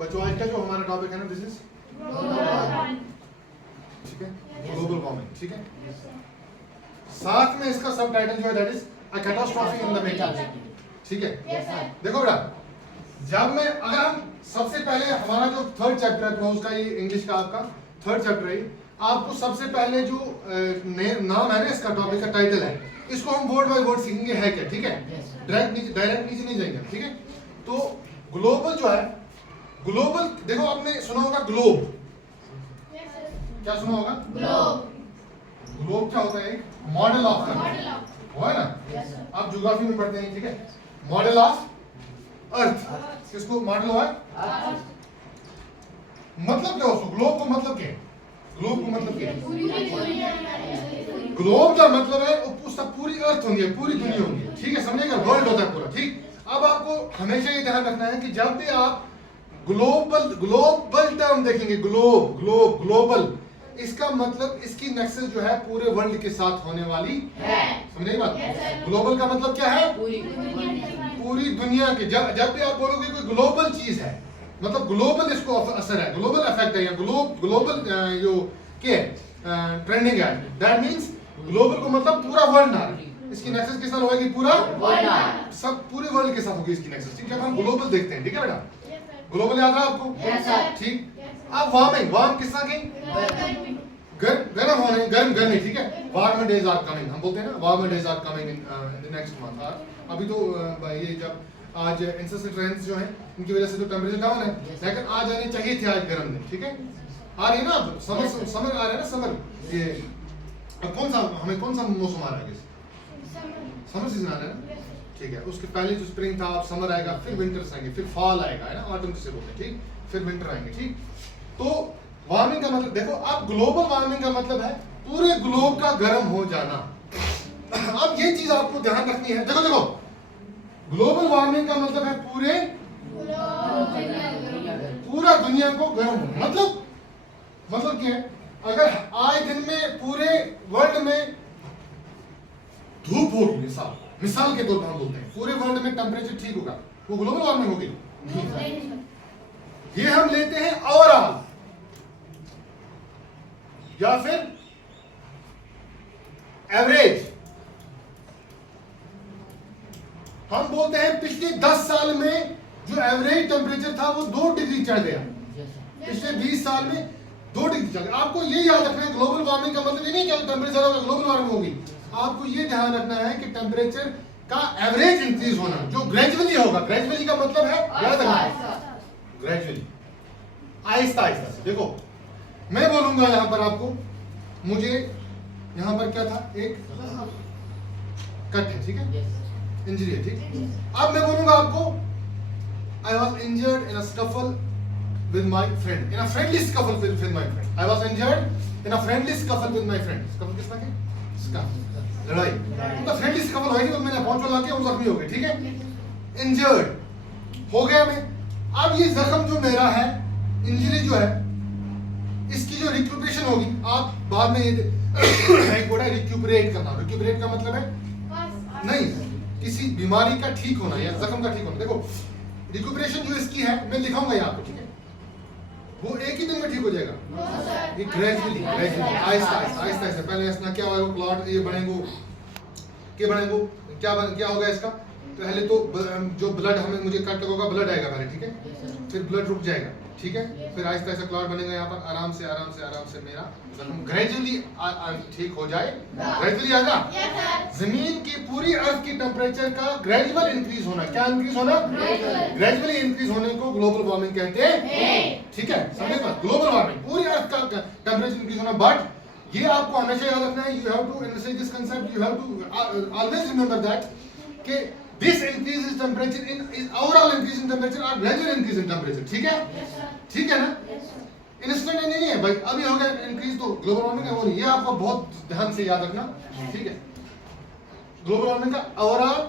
बच्चों आज का जो हमारा टॉपिक है ना, दिस इज ठीक है, ग्लोबल वार्मिंग। ठीक है, साथ में इसका सब टाइटल जो है that is a catastrophe in the making. ठीक है, देखो बेटा, जब मैं अगर हम सबसे पहले हमारा जो थर्ड चैप्टर है क्लोज का, ये इंग्लिश का आपका थर्ड चैप्टर है, आपको सबसे पहले जो नाम है ना इसका टॉपिक का टाइटल है, इसको हम वर्ड बाय वर्ड सीखेंगे है क्या। ठीक है, डायरेक्ट नीचे नहीं जाएंगे। ठीक है, तो ग्लोबल जो है, ग्लोबल देखो आपने सुना होगा ग्लोब, क्या सुना होगा? ग्लोब। ग्लोब क्या होता है? एक मॉडल ऑफ अर्थ, है ना? आप ज्योग्राफी में पढ़ते हैं। ठीक है, मॉडल ऑफ अर्थ, किसको मॉडल हुआ? मतलब क्या उसको, ग्लोब को मतलब क्या है? ग्लोब को मतलब क्या है? ग्लोब का मतलब है उसका पूरी अर्थ होगी, पूरी दुनिया होगी। ठीक है, समझेगा? वर्ल्ड होता है पूरा। ठीक, अब आपको हमेशा ये ध्यान रखना है कि जब भी आप ग्लोबल टर्म देखेंगे, ग्लोबल, इसका मतलब इसकी नेक्सस जो है पूरे वर्ल्ड के साथ होने वाली है। समझे बात? ग्लोबल का मतलब क्या है? पूरी दुनिया के। जब भी आप बोलोगे कोई ग्लोबल चीज है, मतलब ग्लोबल इसको असर है, ग्लोबल इफेक्ट है, या ग्लोबल जो के ट्रेंडिंग है, दैट मींस ग्लोबल को मतलब पूरा वर्ल्ड ना, इसकी नेक्सस के साथ होगी पूरा वर्ल्ड, सब पूरे वर्ल्ड के साथ होगी इसकी नेक्सस। ठीक है, हम ग्लोबल देखते हैं। ठीक है बेटा, ग्लोबल याद है आपको? ठीक, अब वार्म किस तरह की? गर्म होने, गर्मी। ठीक है, वार्मर डेज आर कमिंग, हम बोलते हैं ना, warmer days are coming in the next month. अभी तो ये जब आज इंसेंसिव ट्रेंड्स जो हैं उनकी वजह से तो टेंपरेचर डाउन है, लेकिन आ जाने चाहिए थे आज गर्म दिन। ठीक है, आ रही है ना, अब समर आ रहा है ना, समर। ये अब कौन सा मौसम आ रहा है? समर सीजन आ रहा है ना। ठीक है, उसके पहले जो स्प्रिंग था, अब समर आएगा, फिर विंटर्स आएंगे, फिर फॉल आएगा, है ना, ऑटम जिसे बोलते हैं। ठीक, फिर विंटर आएंगे। ठीक, तो वार्मिंग का मतलब देखो, अब ग्लोबल वार्मिंग का मतलब है पूरे ग्लोब का गर्म हो जाना। अब ये चीज आपको ध्यान रखनी है। देखो, ग्लोबल वार्मिंग का मतलब है पूरा दुनिया को गर्म होना। मतलब क्या है? अगर आज दिन में पूरे वर्ल्ड में धूप होगी, मिसाल के तौर पर हम बोलते हैं पूरे वर्ल्ड में टेंपरेचर ठीक होगा, वो ग्लोबल वार्मिंग होगी? ये हम लेते हैं ओवरऑल, या फिर एवरेज। हम बोलते हैं पिछले 10 साल में जो एवरेज टेम्परेचर था वो 2 डिग्री चढ़ गया, पिछले 20 साल में 2 डिग्री चढ़ गया। आपको ये याद रखना है, ग्लोबल वार्मिंग का मतलब ये नहीं कि टेम्परेचर होगा ग्लोबल वार्मिंग होगी। आपको ये ध्यान रखना है कि टेम्परेचर का एवरेज इंक्रीज होना, जो ग्रेजुअली होगा। ग्रेजुअली का मतलब है, याद रखना, ग्रेजुअली, आहिस्ता आहिस्ता। देखो, मैं बोलूंगा यहां पर आपको, मुझे यहां पर क्या था, एक कट है, ठीक है, इंजरी है। ठीक, अब मैं बोलूंगा आपको, I was injured in a scuffle with my friend, in a friendly scuffle with my friend. I was injured in a friendly scuffle with my friend. Scuffle किस तरह के? Scuffle, लड़ाई। तो friendly scuffle होगी तो मैंने पहुंच लगा के वो जख्मी हो गए। ठीक है, injured हो गया मैं। अब ये जख्म जो मेरा है, इंजरी जो है, इसकी जो रिक्यूपरेशन होगी, आप बाद में ये एक वर्ड है रिक्यूपरेट करना। रिक्यूपरेट का मतलब है नहीं, किसी बीमारी का ठीक होना या जख्म का ठीक होना। देखो, रिक्यूपरेशन जो इसकी है, मैं लिखाऊंगा यहाँ पे। ठीक है, वो एक ही दिन में ठीक हो जाएगा? ये ग्रेजुअली, आहिस्ता। पहले इसका क्या होगा, क्लॉट ये बनेंगे, क्या होगा इसका? पहले तो जो ब्लड मुझे कट होगा, ब्लड आएगा पहले। ठीक है, फिर ब्लड रुक जाएगा। ठीक है, फिर आहिस्ता क्लॉट बनेगा यहाँ पर, आराम से मेरा जख्म ग्रेजुअली ठीक हो जाए। ग्रेजुअली आएगा। जमीन की पूरी अर्थ की टेम्परेचर का ग्रेजुअल इंक्रीज होना, क्या इंक्रीज होना? ग्रेजुअली इंक्रीज होने को ग्लोबल वार्मिंग कहते हैं। ठीक है, समझे बात? ग्लोबल वार्मिंग, पूरी अर्थ का टेम्परेचर इंक्रीज होना। बट ये आपको हमेशा याद रखना है, you have to understand this concept, you have to always remember that कि this increase in temperature is overall increase in temperature or gradual increase in temperature. ठीक है? ठीक है ना? इंस्टेंट नहीं है भाई, अभी हो गया इंक्रीज तो ग्लोबल वार्मिंग है, वो नहीं। ये आपको बहुत ध्यान से याद रखना। ठीक है, ग्लोबल वार्मिंग का overall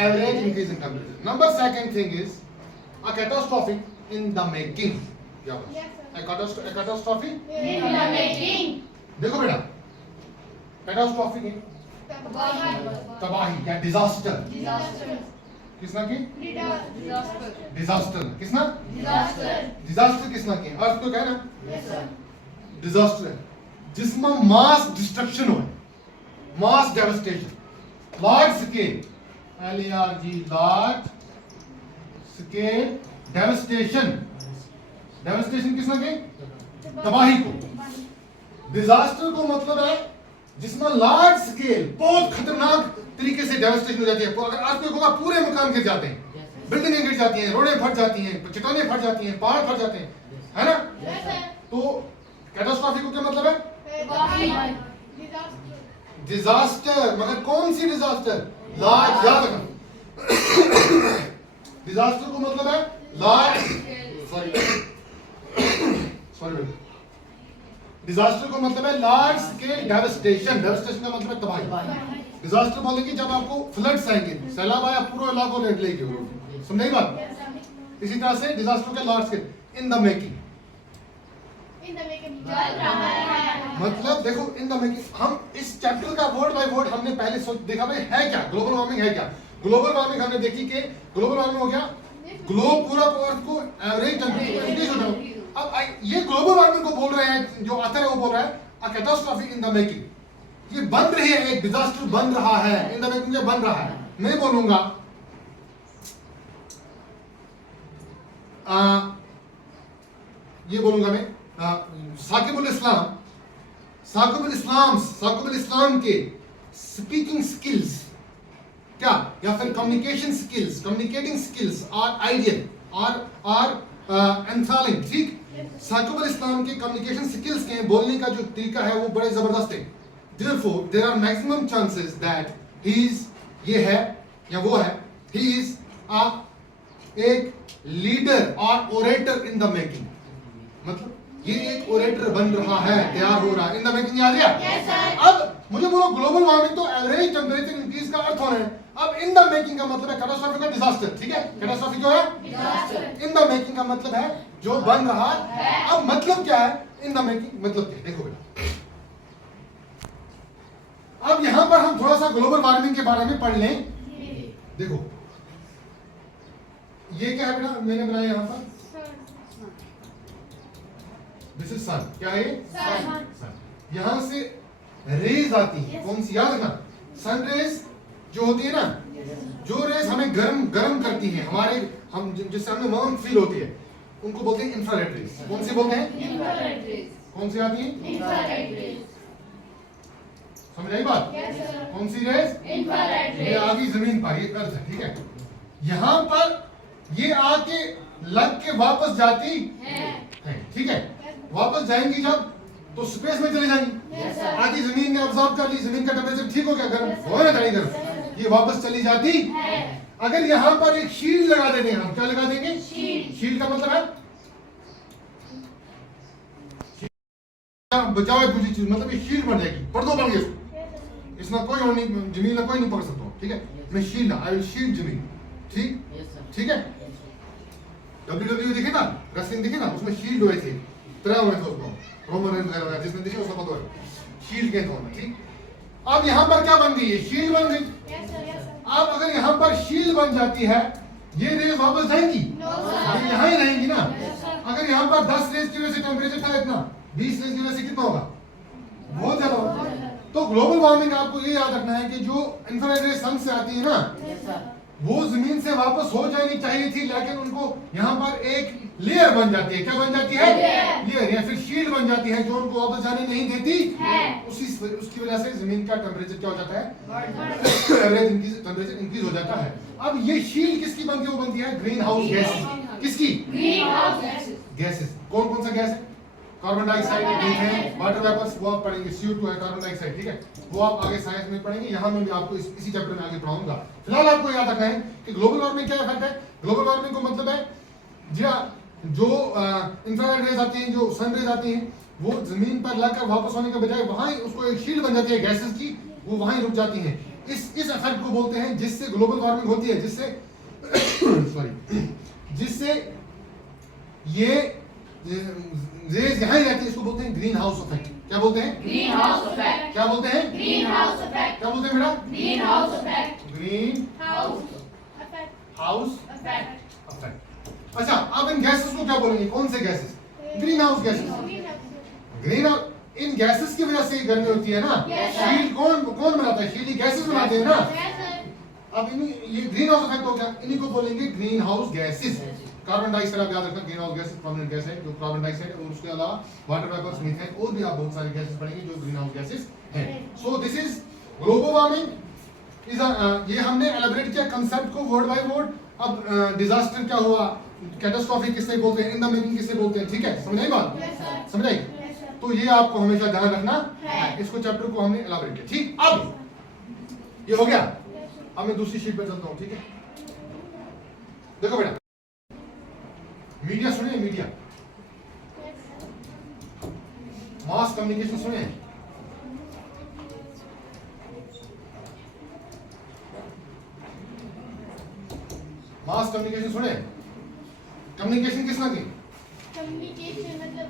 average increase in temperature. Number second thing is a catastrophe in the making. क्या बात? Catastrophe in the making. देखो बेटा, कैटास्ट्रॉफी की तबाही या डिजास्टर, किसना की? Disaster. Disaster Kisna? Disaster. Disaster Kisna की? अर्थ तो क्या है ना? Yes sir. डिजास्टर है जिसमें मास डिस्ट्रक्शन हो, mass devastation, large scale, LARG, large scale devastation. Devastation किसना के? तबाही को। डिजास्टर को मतलब है जिसमें लार्ज स्केल, बहुत खतरनाक तरीके से डेवस्टेशन हो जाती है। अगर अर्थक्वेक होगा पूरे मकान गिर जाते हैं, बिल्डिंगें गिर जाती हैं, रोडें फट जाती हैं, चट्टानें फट जाती हैं, पहाड़ फट जाते हैं, है ना? तो कैटास्ट्रॉफी को क्या मतलब है? डिजास्टर। मगर कौन सी डिजास्टर? लार्ज। याद रखना, डिजास्टर को मतलब है लार्ज, सॉरी, डिजास्टर को मतलब है लार्ज स्केल डेवस्टेशन। डेवस्टेशन का मतलब है तबाही। डिजास्टर बोले कि जब आपको फ्लड्स आएंगे, सैलाब आया, पूरा इलाका लेट लेके, समझ नहीं बात? इसी तरह से डिजास्टर का large scale in the making. मतलब देखो, इन द मेकिंग। हम इस चैप्टर का वर्ड बाय वर्ड हमने पहले सोच देखा भाई है क्या, ग्लोबल वार्मिंग है क्या। ग्लोबल वार्मिंग हमने देखी कि ग्लोबल वार्मिंग हो गया, ग्लोब पूरा अर्थ को एवरेज टेंपरेचर इंक्रीज हो जाए। अब ये ग्लोबल वार्मिंग को बोल रहे हैं, जो ऑथर है वो बोल रहा है अ कैटास्ट्रॉफी इन द मेकिंग। ये बन रही है, एक डिजास्टर बन रहा है, इन द मेकिंग बन रहा है। मैं बोलूंगा ये बोलूंगा मैं, साकिबुल इस्लाम के स्पीकिंग स्किल्स क्या, या फिर communicating skills are ideal, are एंथालिंग। ठीक, साकिबुल इस्लाम के कम्युनिकेशन स्किल्स के बोलने का जो तरीका है वो बड़े जबरदस्त है। Therefore, there are maximum chances that he is, ये है या वो है, he is एक लीडर और ओरेटर इन द मेकिंग। मतलब ये एक ओरेटर बन रहा है, तैयार हो रहा है, इन द मेकिंग। याद है? Yes, sir. अब मुझे बोलो, ग्लोबल वार्मिंग तो एवरेज टेंपरेचर इंक्रीज का अर्थ होना है। अब इन द मेकिंग का मतलब है कैटास्ट्रॉफी का डिजास्टर। ठीक है, कैटास्ट्रॉफी जो है डिजास्टर। इन द मेकिंग का मतलब है जो बन रहा है। अब मतलब क्या है इन द मेकिंग? मतलब क्या है? देखो बेटा, अब यहां पर हम थोड़ा सा ग्लोबल वार्मिंग के बारे में पढ़ लें। देखो ये क्या है बेटा, मैंने बनाया यहां पर, दिस इज सन। क्या है ये? सन। यहां से रेज आती है, कौन सी? याद रखना, सन रेज जो होती है ना, जो रेज हमें गर्म करती हैं, हमारे हम जिससे हमें वार्म फील होती है, उनको बोलते हैं इंफ्रारेड रेज। कौन सी बोलते हैं? Infrared rays. कौन सी आती है? Infrared rays. समझ आई बात? Yes sir. कौन सी रेज? इंफ्रारेड ये रेज। आ गई जमीन पर, ये अर्थ है। ठीक है, यहां पर ये आके लग के वापस जाती है। ठीक है, वापस जाएंगी जब तो स्पेस में चले जाएंगी। Yes sir. आधी जमीन ने ऑब्जॉर्व कर ली, जमीन का टेम्परेचर ठीक हो गया, गर्म हो ना, नहीं गर्म, ये वापस चली जाती है। अगर यहां पर एक शील्ड लगा देंगे, हम क्या लगा देंगे? शील्ड का मतलब है बचाव है दूसरी चीज, मतलब ये शील्ड बन जाएगी, पर्दों बन गए, इसमें कोई और नहीं, जमीन में कोई नहीं पकड़ सकता। ठीक है, मैं शील्ड, आई विल शील्ड जमीन। ठीक, ठीक है। WWE देखे ना, रेसलिंग देखे ना, उसमें शील्ड हुए थे, तरह हुए थे उसको, रोमन रेंज वगैरह जिसने देखे उसका पता है, शील्ड के थे। ठीक, अब यहाँ पर क्या बन गई है? शील्ड बन गई। अब अगर यहाँ पर शील्ड बन जाती है, ये रेज वापस जाएंगी? ये यहाँ ही रहेंगी ना। अगर यहाँ पर 10 रेज की वजह से टेम्परेचर था इतना, 20 रेज की वजह से कितना होगा? बहुत ज्यादा होगा। तो ग्लोबल वार्मिंग आपको ये याद रखना है कि जो इंफ्रारेड रेज सन से आती है ना, वो जमीन से वापस हो जानी चाहिए थी, लेकिन उनको यहाँ पर एक लेयर बन जाती है। क्या बन जाती है? लेयर, या फिर शील्ड बन जाती है, जो उनको वापस जाने नहीं देती। उसकी वजह से जमीन का टेम्परेचर क्या हो जाता है? एवरेज टेम्परेचर इंक्रीज हो जाता है। अब ये शील्ड किसकी बनती है? वो बनती है ग्रीन हाउस गैसेस। किसकी? Greenhouse gases. कौन कौन सा गैस है? Carbon dioxide, methane, water vapours, वो आप पढ़ेंगे। CO2 है, कार्बन डाइऑक्साइड। ठीक है, वो आप आगे साइंस में पढ़ेंगे, यहाँ में भी आपको इसी चैप्टर में आगे पढ़ाऊंगा। फिलहाल आपको याद रखना है कि ग्लोबल वार्मिंग क्या इफेक्ट है। ग्लोबल वार्मिंग को मतलब है जो इंफ्रारेड रेज आती हैं, जो सन रेज आती हैं, वो जमीन पर लगकर वापस होने के बजाय वहां ही उसको एक शील्ड बन जाती है गैसेस की, वो वहां ही रुक जाती हैं। इस इफेक्ट को बोलते हैं, जिससे ग्लोबल वार्मिंग होती है, जिससे ये रेज यहाँ ही रहती है, इसको बोलते हैं ग्रीन हाउस इफेक्ट। क्या बोलते हैं? Greenhouse effect. क्या बोलते हैं? Greenhouse effect. क्या बोलते हैं बेटा? Greenhouse effect. Greenhouse house Effect. Effect. अच्छा, अब इन गैसेस को क्या बोलेंगे? कौन से gases? Greenhouse gases. Greenhouse, इन गैसेस की वजह से ही गर्मी होती है ना। Yes, sir. शील्ड कौन बनाता है? शील्ड गैसेस बनाते हैं ना। अब ये ग्रीन हाउस इफेक्ट हो गया, इन्हीं को बोलेंगे green house gases. Carbon dioxide आप याद रखना, green house gases permanent gas है जो कार्बन डाइऑक्साइड, और उसके अलावा वाटर वेपर्स, मीथेन, और भी आप बहुत सारी गैसेस पढ़ेंगे जो ग्रीन हाउस गैसेस हैं। So this is global warming is ये हमने एलाबोरेट किया कंसेप्ट को वर्ड बाय वर्ड। अब डिजास्टर क्या हुआ, कैटास्ट्रॉफी किससे बोलते हैं, इन द मेकिंग किससे बोलते हैं, ठीक है? समझ आई बात? समझ आई? तो ये आपको हमेशा ध्यान रखना है। इसको चैप्टर को हमने एलाबोरेट किया, ठीक। अब ये हो गया, अब मैं दूसरी शीट पे चलता हूँ, ठीक है? देखो बेटा, मीडिया सुने? मीडिया, मास कम्युनिकेशन सुने? मास कम्युनिकेशन सुने? कम्युनिकेशन किस तरह की? कम्युनिकेशन मतलब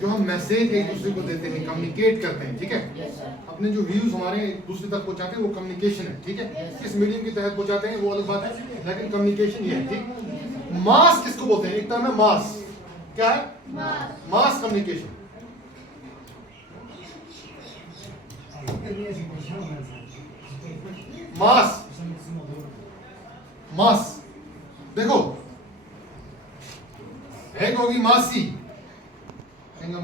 जो हम मैसेज एक दूसरे को देते हैं, कम्युनिकेट करते हैं, ठीक है? Yes, sir. अपने जो व्यूज हमारे एक दूसरे तक पहुंचाते हैं वो कम्युनिकेशन है, ठीक है? किस मीडियम के तहत पहुंचाते हैं वो अलग बात है, लेकिन कम्युनिकेशन ये है, ठीक। मास किसको बोलते हैं? एक टर्म है मास, क्या है? Mass communication. मास, मास देखो, एक होगी मासी,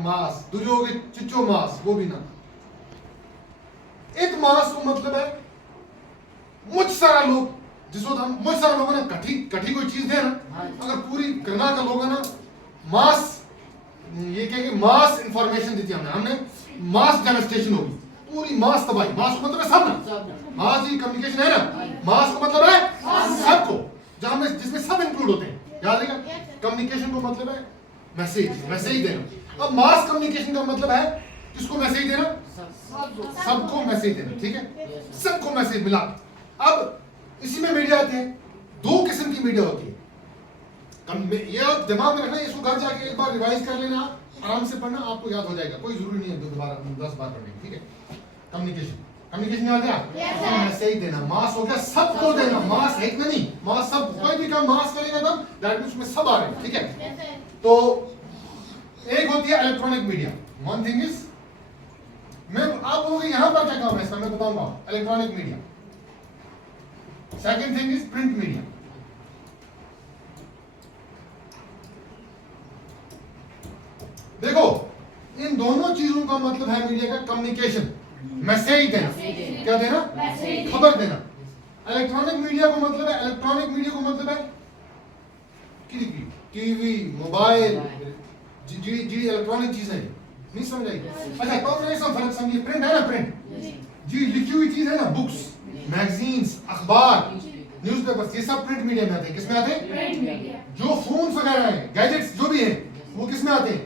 मास, दूसरी होगी चिचो मास, वो भी ना। एक मास को मतलब है मुझ सारा लोग, जिस वक्त हम मुझ सारा लोगों ने कठी कोई चीज दे ना, अगर पूरी गणना का लोग है ना, मास, ये कहेंगे मास इंफॉर्मेशन दी थी हमने मास डेमोन्स्ट्रेशन होगी, पूरी मास तबाही। मास को मतलब है सब ना, मास ही कम्युनिकेशन है ना। मास को मतलब है सबको, जहां में जिसमें सब इंक्लूड होते हैं, याद रखिएगा। कम्युनिकेशन को मतलब है मैसेज देना। अब मास कम्युनिकेशन का मतलब है किसको मैसेज देना? सबको मैसेज देना, ठीक है? सबको मैसेज मिला। अब इसी में मीडिया आते हैं, दो किस्म की मीडिया होती है। ये आप दिमाग में रखना, इसको घर जाके एक बार रिवाइज कर लेना, आराम से पढ़ना, आपको याद हो जाएगा, कोई जरूरी नहीं है दोबारा 10 बार पढ़ने की, ठीक है? कम्युनिकेशन याद है? मैसेज देना। मास हो गया सबको देना, मास एक में नहीं, मास सब, कोई भी काम मास करेगा तब दैट मींस उसमें सब आ रहे हैं, ठीक है? तो एक होती है electronic media, one thing is, मैं आप लोगों के यहां पर क्या काम है इसका मैं बताऊंगा, electronic media. Second thing is print media. देखो, इन दोनों चीजों का मतलब है मीडिया का कम्युनिकेशन, मैसेज देना। क्या देना? मैसेज। खबर देना। इलेक्ट्रॉनिक मीडिया को मतलब है, इलेक्ट्रॉनिक मीडिया को मतलब है टीवी, मोबाइल, जी इलेक्ट्रॉनिक चीजें, नहीं समझ आई? अच्छा, तो आपने इसका फर्क समझिए। प्रिंट है ना, प्रिंट जी लिखी हुई चीज है ना, बुक्स, मैगजीन्स, अखबार, न्यूज़पेपर्स, ये सब प्रिंट मीडिया में आते हैं। किस में आते हैं? Print media. जो फोन वगैरह है, गैजेट्स जो भी है, वो किस में आते हैं?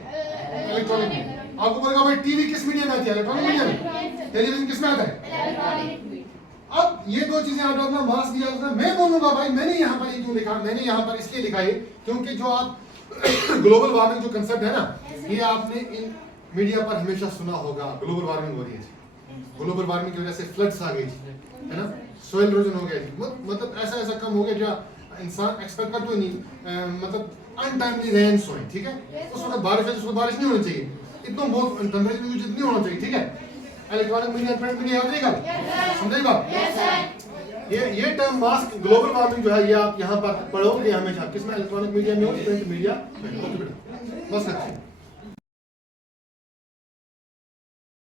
इलेक्ट्रॉनिक में। आपको बोलेगा भाई टीवी किस मीडिया में आती है? इलेक्ट्रॉनिक मीडिया में। टेलीविजन किस में आता है? Electronic media. अब ये दो चीजें आप अपना मास भी याद रखना। मैं बोलूंगा भाई मैंने यहाँ पर ये क्यों लिखा, मैंने यहाँ पर इसलिए लिखा है क्योंकि जो आप ग्लोबल वार्मिंग जो कंसेप्ट है ना, ये आपने इन मीडिया पर हमेशा सुना होगा। ग्लोबल वार्मिंग हो रही है, ग्लोबल वार्मिंग की वजह से फ्लड्स आ गई है ना, सोइल इरोजन हो गया, मतलब ऐसा कम हो गया जो इंसान एक्सपेक्ट करते नहीं, मतलब अनटाइमली रेन्स हुए, ठीक है? उस वक्त बारिश है, उसको बारिश नहीं होनी चाहिए, इतना बहुत टेम्परेचर नहीं होना चाहिए, ठीक है? इलेक्ट्रॉनिक मीडिया, प्रिंट मीडिया याद रहेगा, समझिए बात? ये टर्म मास ग्लोबल वार्मिंग जो है ये आप यहाँ पर पढ़ोगे हमेशा, किसमें? इलेक्ट्रॉनिक मीडिया में हो, प्रिंट मीडिया में। बस